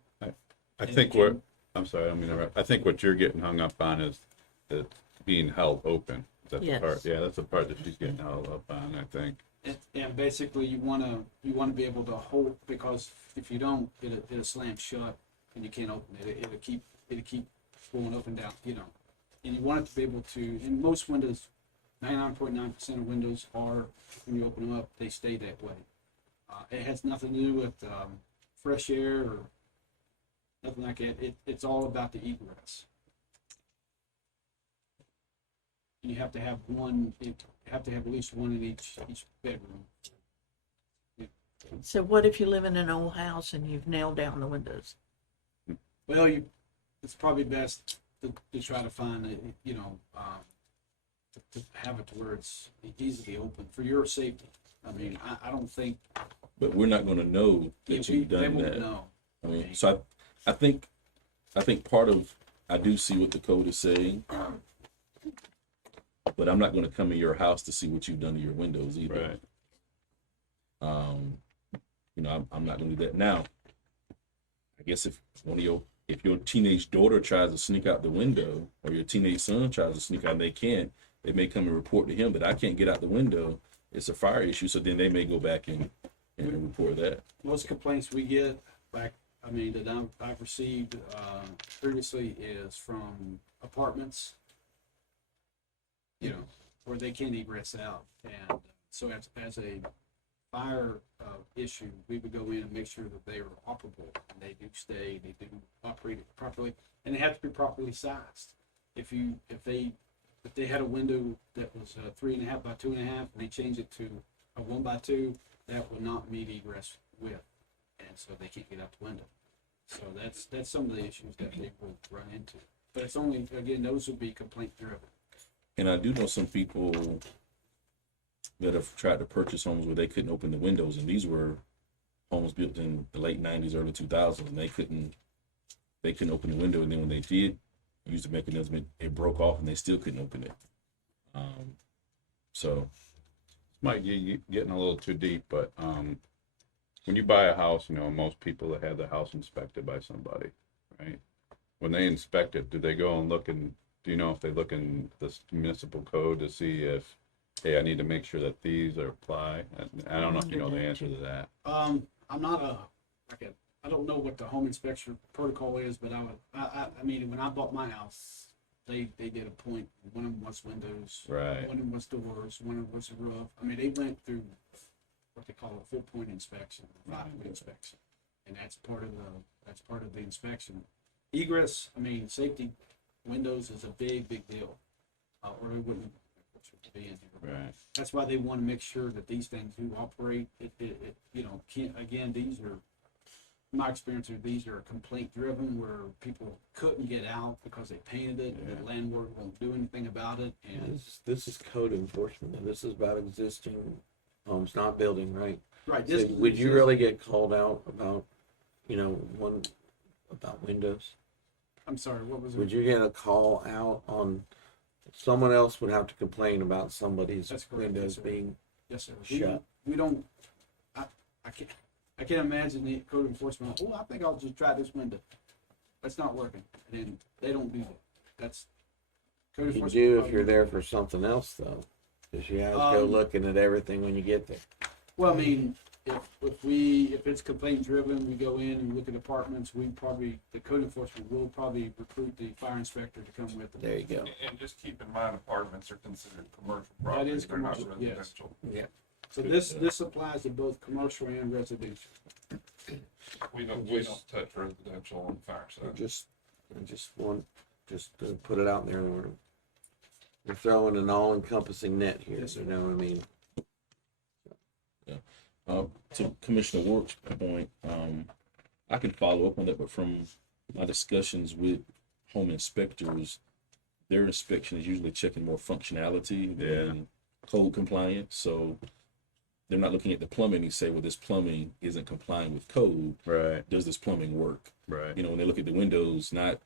I think what, I'm sorry, I don't mean to interrupt. I think what you're getting hung up on is it's being held open. That's the part, yeah, that's the part that she's getting held up on, I think. And basically, you wanna be able to hold, because if you don't, it'll slam shut and you can't open it. It'll keep going up and down, you know. And you want it to be able to. And most windows, 99.9% of windows are, when you open them up, they stay that way. It has nothing to do with fresh air or nothing like that. It's all about the egress. You have to have one. You have to have at least one in each bedroom. so what if you live in an old house and you've nailed down the windows? Well, it's probably best to try to find a, to have it to where it's easily open for your safety. I mean, I don't think. But we're not going to know that you've done that. Know. I mean, so I think part of, I do see what the code is saying, but I'm not going to come in your house to see what you've done to your windows either. Right. I'm not going to do that. Now, I guess if your teenage daughter tries to sneak out the window, or your teenage son tries to sneak out and they can't, they may come and report to him that I can't get out the window. It's a fire issue. So then they may go back and report that. Most complaints we get that I've received previously is from apartments, where they can't egress out. And so as a fire issue, we would go in and make sure that they are operable, and they do stay, they do operate it properly, and they have to be properly sized. If they had a window that was 3.5 by 2.5, and they change it to a 1 by 2, that will not meet egress width, and so they can't get out the window. So that's some of the issues that they will run into. But it's only, again, those would be complaint driven. And I do know some people that have tried to purchase homes where they couldn't open the windows, and these were homes built in the late 90s, early 2000s, and they couldn't open the window, and then when they did use the mechanism, it broke off, and they still couldn't open it. So Might you getting a little too deep, but when you buy a house, most people that have the house inspected by somebody, right? When they inspect it, do they go and look and do you know if they look in this municipal code to see if, hey, I need to make sure that these are apply? I don't know if you know the answer to that. I'm not I don't know what the home inspection protocol is, but I mean, when I bought my house, they did a point. One of them was windows, Right. one of them was doors, one of them was a roof. I mean, they went through what they call a full point inspection, 5-point inspection, and that's part of the inspection. Egress, I mean, safety, windows is a big deal, or it wouldn't be in here. Right. That's why they want to make sure that these things do operate. Can't, again, these are my experience are these are complaint driven where people couldn't get out because they painted it and the landlord won't do anything about it. And This is code enforcement, and this is about existing homes, not building, right? right, So this would you really get called out about, about windows? I'm sorry, what was it? Would you get a call out on, someone else would have to complain about somebody's That's correct, windows yes, sir. being Yes, sir. shut? We don't. I can't imagine the code enforcement. Oh, I think I'll just try this window. That's not working, and they don't do that. That's code You enforcement. do if you're there for something else, though, because you have to go looking at everything when you get there. Well, I mean, if it's complaint driven, we go in and look at apartments. The code enforcement will probably recruit the fire inspector to come with them. There you go. And just keep in mind, apartments are considered commercial That property. is They're not commercial, yes. residential. Yeah. So this applies to both commercial and residential. We don't touch residential on the fire side. I just want to put it out there. We're throwing an all-encompassing net here. Yes, sir. You know what I mean? To Commissioner Work's point, I can follow up on that, but from my discussions with home inspectors, their inspection is usually checking more functionality than code compliance. So they're not looking at the plumbing and say, well, this plumbing isn't complying with code. Right. Does this plumbing work? Right. When they look at the windows, not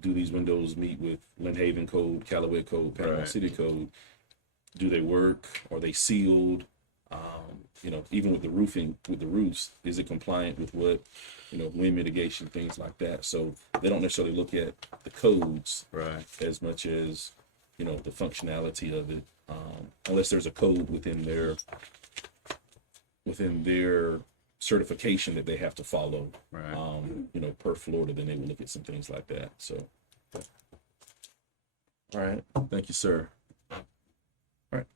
do these windows meet with Lynn Haven code, Callaway code, Panama Right. City code? Do they work? Are they sealed? Even with the roofing, with the roofs, is it compliant with what, wind mitigation, things like that? So they don't necessarily look at the codes Right. as much as, the functionality of it, unless there's a code within their certification that they have to follow, Right. per Florida, then they will look at some things like that. So, all right, thank you, sir. All right,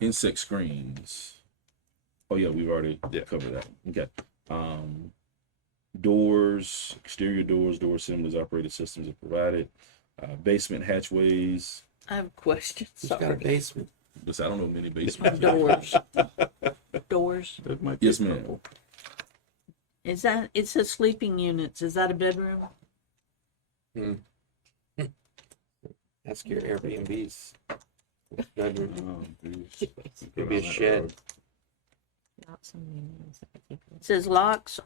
insect screens. Oh yeah, we've already covered that. Okay. Doors, exterior doors, door assemblies, operated systems are provided. Basement hatchways. I have a question. Who's got a Sorry. basement? But I don't know many basements. Doors. Doors. That might be Yes, a ma'am. couple. It says sleeping units. Is that a bedroom? That's your Airbnb's bedroom. Oh, geez. Could be a shed. It says locks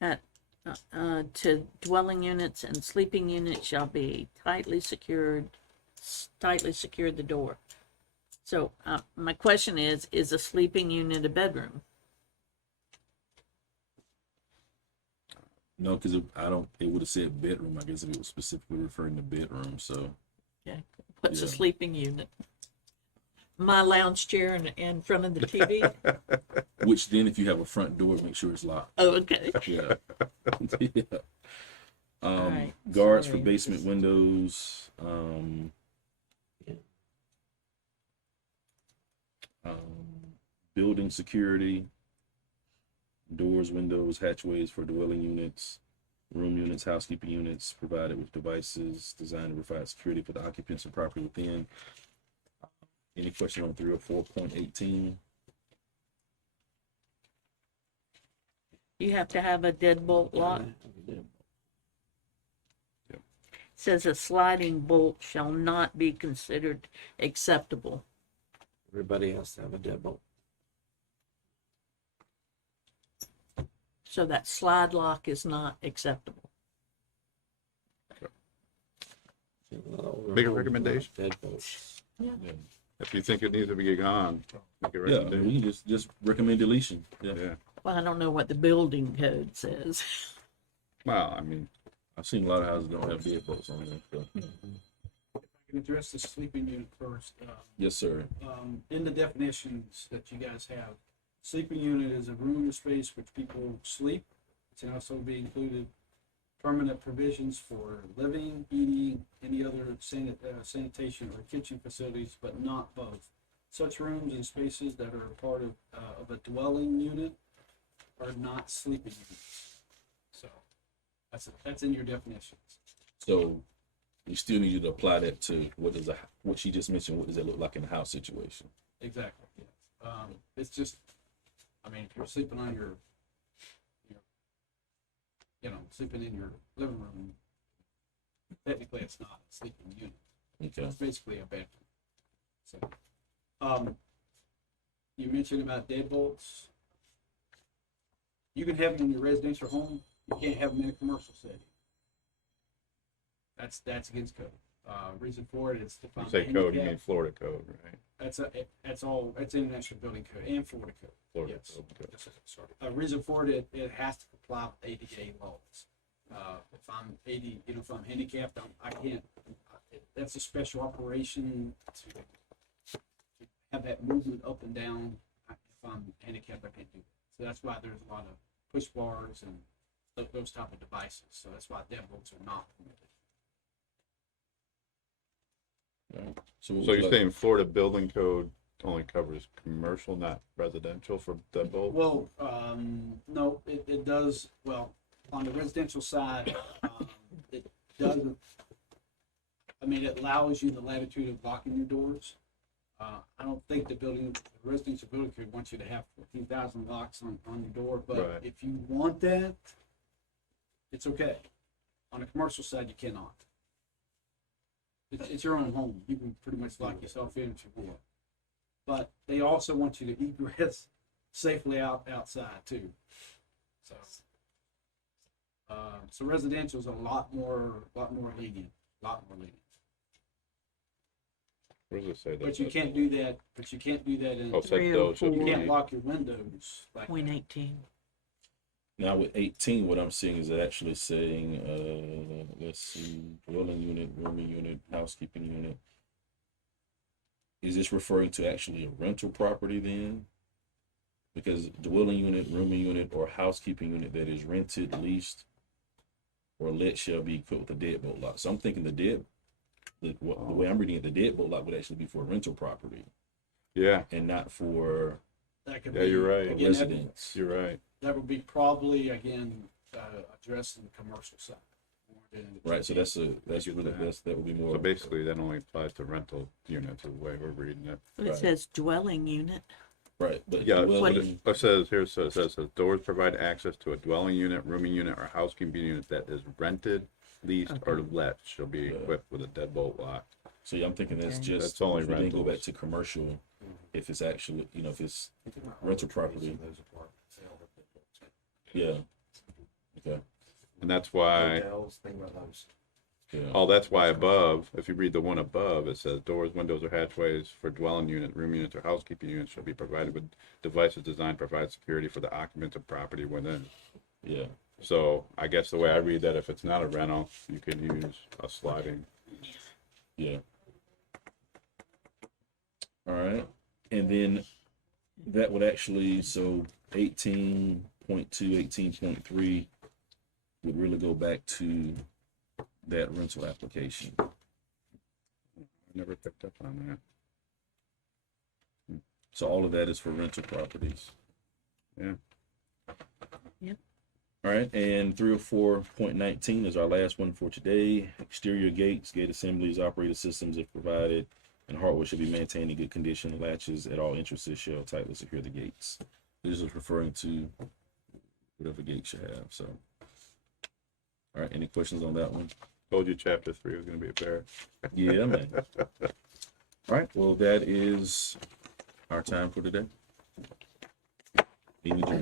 to dwelling units and sleeping units shall be tightly secured the door. So my question is a sleeping unit a bedroom? No, because it would have said bedroom, I guess, if it was specifically referring to bedroom. So, Yeah. What's a Yeah. sleeping unit? My lounge chair in front of the TV? which then, if you have a front door, make sure it's locked. Oh, okay. Yeah. Yeah. Alright, Guards for sorry. basement windows. Building security. Doors, windows, hatchways for dwelling units, room units, housekeeping units provided with devices designed to provide security for the occupants and property within. Any question on 304.18? You have to have a deadbolt lock. Says a sliding bolt shall not be considered acceptable. Everybody has to have a deadbolt. So that slide lock is not acceptable. Make a recommendation. Deadbolts. If you think it needs to be gone, make a Yeah, recommendation. we can just recommend deletion. Yeah. Yeah. Well, I don't know what the building code says. Well, I mean, I've seen a lot of houses don't have deadbolts on them. So. I can address the sleeping unit first. Yes, sir. In the definitions that you guys have, sleeping unit is a room or space which people sleep. It can also be included permanent provisions for living, eating, any other sanitation or kitchen facilities, but not both. Such rooms and spaces that are part of a dwelling unit are not sleeping units. So that's in your definitions. So we still need you to apply that to what she just mentioned. What does that look like in a house situation? Exactly. Yes. It's just, I mean, if you're sleeping on your you know, sleeping in your living room, technically it's not a sleeping unit. So Okay. it's basically a bedroom. So, you mentioned about deadbolts. You can have them in your residential home. You can't have them in a commercial setting. That's against code. Reason for it is to You find say code, you handicap. mean Florida code, right? That's international building code and Florida code. Florida Yes. code, okay. Yes, sorry. Reason for it, it has to comply with ADA laws. If I'm 80, you know, if I'm handicapped, I can't, that's a special operation to have that movement up and down. If I'm handicapped, I can't do that. So that's why there's a lot of push bars and those type of devices. So that's why deadbolts are not permitted. Right. So, what So would you you're like- saying Florida building code only covers commercial, not residential for deadbolt? Well, no, it does, well, on the residential side, it doesn't, I mean, it allows you the latitude of locking your doors. I don't think the residential building code wants you to have 14,000 locks on your door, but Right. if you want that, it's okay. On the commercial side, you cannot. It's your own home. You can pretty much lock yourself in if you want. But they also want you to egress safely outside too. So residential is a lot more lenient, Where does it say that? But you can't do that. But you can't do that in. Oh, so those should You be- can't lock your windows like Point that. 18. Now with 18, what I'm seeing is it actually saying, let's see, dwelling unit, rooming unit, housekeeping unit. Is this referring to actually a rental property then? Because dwelling unit, rooming unit, or housekeeping unit that is rented, leased, or let shall be equipped with a deadbolt lock. So I'm thinking the way I'm reading it, the deadbolt lock would actually be for a rental property Yeah, and not for That could yeah, be, you're right. a Again, that, residence. You're right. that would be probably again addressed in the commercial side. more than- Right. So that would be more. So basically, that only applies to rental units, the way we're reading it. Well, it Right. says dwelling unit. Right. But Yeah, dwelling, it says here, so it says doors provide access to a dwelling unit, rooming unit, or housekeeping unit that is rented, leased, or let shall be Yeah. equipped with a deadbolt lock. so yeah, I'm thinking that's Okay. just. That's only if we then go back rentals. to commercial, if it's actually, if it's rental property. Yeah. Okay. And that's why, Hotels, think about those. Yeah. oh, that's why above, if you read the one above, it says doors, windows, or hatchways for dwelling unit, room units, or housekeeping units shall be provided with devices designed to provide security for the occupants of property within. Yeah. So I guess the way I read that, if it's not a rental, you can use a sliding. Yeah. All right. And then that would actually, so 18.2, 18.3 would really go back to that rental application. I never picked up on that. So all of that is for rental properties. Yeah. Yep. All right, and 304.19 is our last one for today. Exterior gates, gate assemblies, operator systems if provided, and hardware should be maintained in good condition. Latches at all entrances shall tightly secure the gates. This is referring to whatever gates you have. So, all right, any questions on that one? Told you chapter 3 was going to be a bear. Yeah, man. All right, well, that is our time for today. Meeting adjourned.